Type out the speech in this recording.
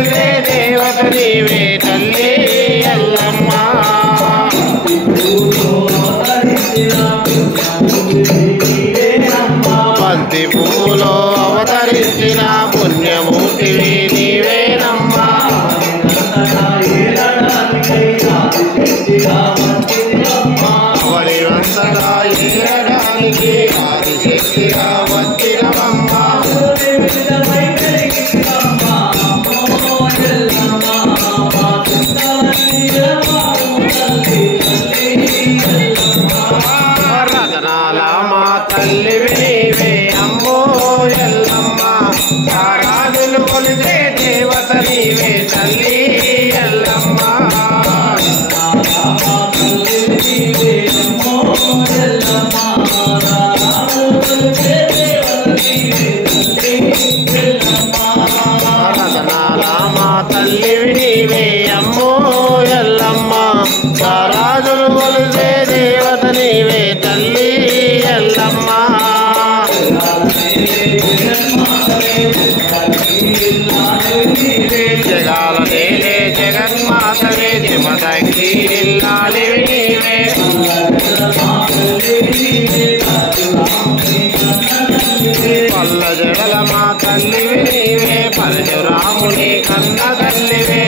కొలిసే దేవత నీవే తల్లి ఎల్లమ్మ బంతి పూలో అవతరించిన పుణ్యమూర్తివి నీవేనమ్మా అవని వంతగా ఏరడానికి ఆదిశక్తిగా వచ్చినవమ్మా రతనాల మా తల్లివి నీవే అమ్మో ఎల్లమ్మ రాజులు కొలిసే దేవత నీవే తల్లి ఎల్లమ్మ రతనాల మా తల్లివి నీవే అమ్మో ఎల్లమ్మ రాజులు కొలిసే దేవత నీవే తల్లి ఎల్లమ్మ జగాల నేలే జగన్మాతవే జమదగ్గి ఇల్లాలివి నీవే పల్ల జగల మా తల్లివి నీవే పరశురాముని కన్న తల్లివే